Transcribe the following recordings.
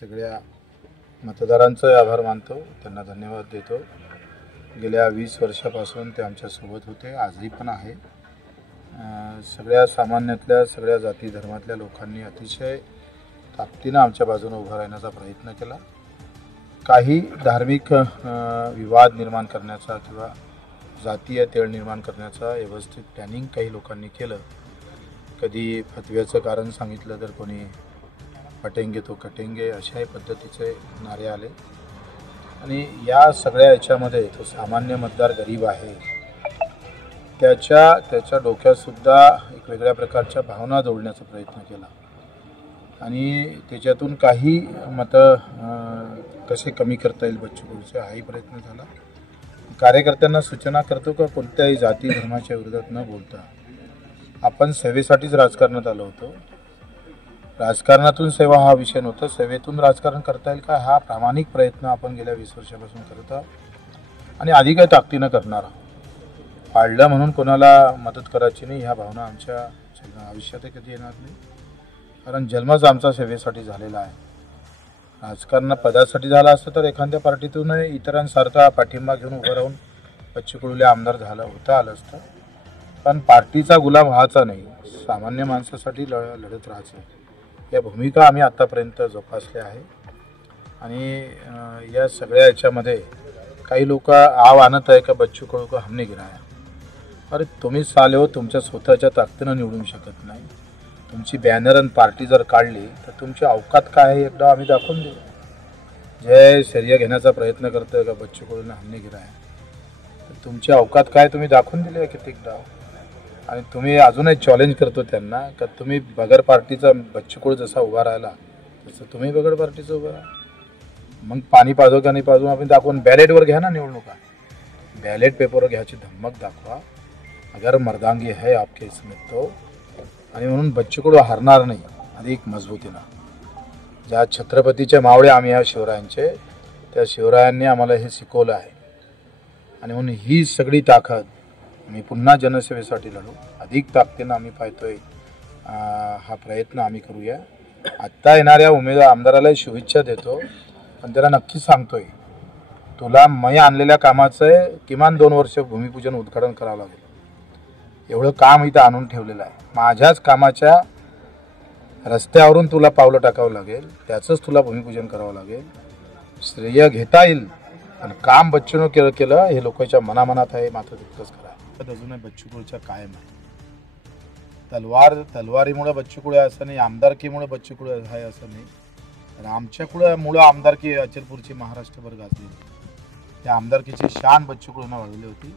सगळ्या मतदारांचे आभार मानतो, त्यांना धन्यवाद देतो। गेल्या 20 वर्षापासून ते आमच्यासोबत होते, आजही पण आहे। सगळ्या सामान्यातल्या सगळ्या जाती धर्मातल्या लोकांनी अतिशय ताकदीनं आमच्या बाजूने उभं राहण्याचा प्रयत्न केला। काही धार्मिक विवाद निर्माण करण्याचा किंवा जातीय तेढ निर्माण करण्याचा व्यवस्थित प्लॅनिंग काही लोकांनी केलं। कधी फतव्याचं कारण सांगितलं तर कोणी पटेंगे तो कटेंगे अशाही पद्धतीचे नारे आले आणि या सगळ्या याच्यामध्ये तो सामान्य मतदार गरीब आहे, त्याच्या डोक्यातसुद्धा एक वेगळ्या प्रकारच्या भावना जोडण्याचा प्रयत्न केला आणि त्याच्यातून काही मतं कसे कमी करता येईल बच्चू कडूचे हाही प्रयत्न झाला। कार्यकर्त्यांना सूचना करतो का कोणत्याही जाती धर्माच्या विरोधात न बोलता आपण सेवेसाठीच राजकारणात आलो होतो। राजकारणातून सेवा हा विषय नव्हता, सेवेतून राजकारण करता येईल का हा प्रामाणिक प्रयत्न आपण गेल्या 20 वर्षापासून करत आहोत आणि अधिक ताकदीनं करणार आहोत। पाळलं म्हणून कोणाला मदत करायची नाही ह्या भावना आमच्या आयुष्यात कधी येणार नाही, कारण जन्मच आमचा सेवेसाठी झालेला आहे। राजकारण पदासाठी झाला असतं तर एखाद्या पार्टीतून इतरांसारखा पाठिंबा घेऊन उभं राहून बच्चू कडूले आमदार होता आलं असतं, पण पार्टीचा गुलाम व्हायचा नाही, सामान्य माणसासाठी लढत राहायचं या भूमिका आम्ही आतापर्यंत जोपासल्या आहे। आणि या सगळ्या याच्यामध्ये काही लोक आव आणत आहे का बच्चू कडू को हमने गिराया। अरे तुम्ही साले हो, तुमच्या स्वतःच्या ताकदीनं निवडून शकत नाही। तुमची बॅनर आणि पार्टी जर काढली तर तुमची अवकात काय आहे एकदा आम्ही दाखवून देऊ। जे श्रेय घेण्याचा प्रयत्न करतोय का बच्चू कडूने हमने गिराया, तर तुमची अवकात काय तुम्ही दाखवून दिली आहे कित्येकदा। आणि तुम्ही अजूनही चॅलेंज करतो त्यांना का तुम्ही बगर पार्टीचा बच्चू कडू जसा उभा राहिला तसं तुम्ही बगर पार्टीचं उभं राहा। मग पाणी पाजो का नाही पाजू आपण दाखवून बॅलेटवर घ्या ना निवडणुका, बॅलेट पेपरवर घ्यायची धमक दाखवा अगर मर्दांगी है आपके इसमें तो। आणि म्हणून बच्चू कडू हरणार नाही अधिक मजबूतीनं। ज्या छत्रपतीचे मावळे आम्ही ह्या शिवरायांचे, त्या शिवरायांनी आम्हाला हे शिकवलं आहे आणि म्हणून ही सगळी ताकद आम्ही पुन्हा जनसेवेसाठी लढू, अधिक ताकदीनं आम्ही पाहतोय हा प्रयत्न आम्ही करूया। आत्ता येणाऱ्या आमदाराला शुभेच्छा देतो, पण त्याला नक्की सांगतोय तुला मी आणलेल्या कामाचं किमान 2 वर्ष भूमिपूजन उद्घाटन करावं लागेल, एवढं काम इथं आणून ठेवलेलं आहे। माझ्याच कामाच्या रस्त्यावरून तुला पावलं टाकावं लागेल, त्याचंच तुला भूमिपूजन करावं लागेल। श्रेय घेता येईल पण काम बच्चूनं केलं हे लोकांच्या मनामनात आहे, मात्र तितकंच करा। अजूनही बच्चू कडूच्या कायम आहे। तलवारीमुळे बच्चू कडू असं नाही, आमदारकीमुळे बच्चू कडू आहे असं नाही, तर आमच्यामुळं आमदारकी अचलपूरची महाराष्ट्रभर गाजली होती। त्या आमदारकीची शान बच्चू कडूंना वाढवली होती।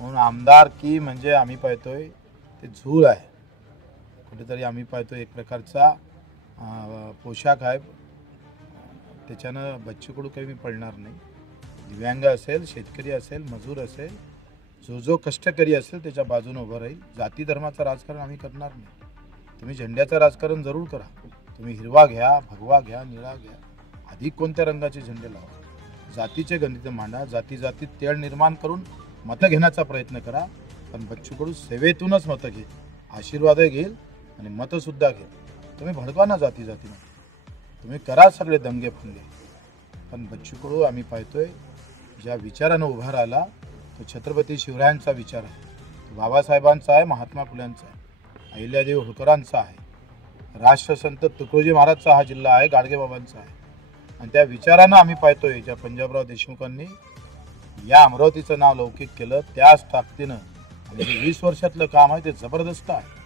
म्हणून आमदारकी म्हणजे आम्ही पाहतोय ते झूल आहे, कुठेतरी आम्ही पाहतोय एक प्रकारचा पोशाख आहे, त्याच्यानं बच्चू कडू काही मी पडणार नाही। दिव्यांग असेल, शेतकरी असेल, मजूर असेल, जो कष्टकरी असेल त्याच्या बाजूने उभं राहील। जाती धर्माचं राजकारण आम्ही करणार नाही। तुम्ही झेंड्याचं राजकारण जरूर करा, तुम्ही हिरवा घ्या, भगवा घ्या, निळा घ्या, अधिक कोणत्या रंगाचे झेंडे लावा, जातीचे गणित मांडा, जातीत तेढ निर्माण करून मतं घेण्याचा प्रयत्न करा, पण बच्चू कडू सेवेतूनच मतं घेईल, आशीर्वादही घेईल आणि मतंसुद्धा घेईल। तुम्ही भडकवा ना जातीनं, तुम्ही करा सगळे दंगे फंगे, पण बच्चू कडू आम्ही पाहतोय ज्या विचारानं उभा राहिला तो छत्रपती शिवरायांचा विचार आहे, बाबासाहेबांचा आहे, महात्मा फुल्यांचा आहे, अहिल्यादेवी होळकरांचा आहे, राष्ट्रसंत तुकडोजी महाराजचा हा जिल्हा आहे, गाडगेबाबांचा आहे। आणि त्या विचारानं आम्ही पाहतोय ज्या पंजाबराव देशमुखांनी या अमरावतीचं नाव लौकिक केलं, त्याच ताकदीनं म्हणजे 20 वर्षातलं काम आहे ते जबरदस्त आहे।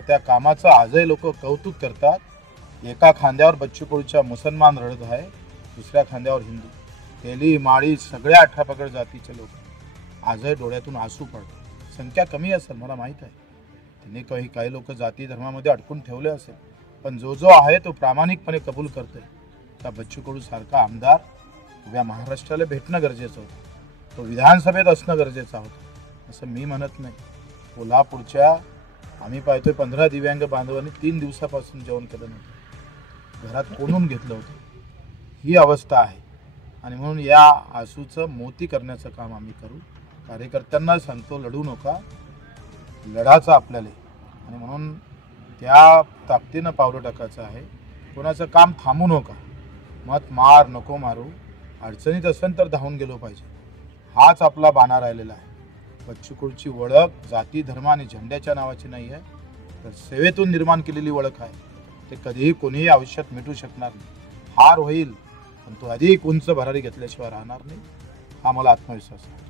त्या कामाचं आजही लोक कौतुक करतात। एका खांद्यावर बच्चू कडूच्या मुसलमान रडत आहे, दुसऱ्या खांद्यावर हिंदू, तेली माळी सगळ्या 18 पगड जातीचे लोक आजही डोळ्यातून आसू पडतात। संख्या कमी असेल मला माहीत आहे, त्यांनी काही लोक जाती धर्मामध्ये अडकून ठेवले असेल, पण जो आहे तो प्रामाणिकपणे कबूल करतोय का बच्चू कडू सारखा आमदार उभ्या महाराष्ट्राला भेटणं गरजेचं होतं, तो विधानसभेत असणं गरजेचं होतं असं मी म्हणत नाही। कोल्हापूरच्या आम्ही पाहतोय 15 दिव्यांग बांधवांनी 3 दिवसापासून जेवण केलं नव्हतं, घरात कोंडून घेतलं होतं, ही अवस्था आहे। आणि म्हणून या आसूचं मोती करण्याचं काम आम्ही करू। कार्यकर्त्यांना सांगतो लढू नका, लढाचं आपल्याला, आणि म्हणून त्या ताकदीनं पावलं टाकायचं आहे। कोणाचं काम थांबू नका, मत मार नको मारू, अडचणीत असेल तर धावून गेलो पाहिजे, हाच आपला बाणा राहिलेला आहे. बच्चू कडूची ओळख जाती धर्म आणि झेंड्याच्या नावाची नाही आहे, तर सेवेतून निर्माण केलेली ओळख आहे. ते कधीही कोणीही आयुष्यात मिटू शकणार नाही. हार होईल पण तो अधिक उंच भरारी घेतल्याशिवाय राहणार नाही, हा मला आत्मविश्वास आहे.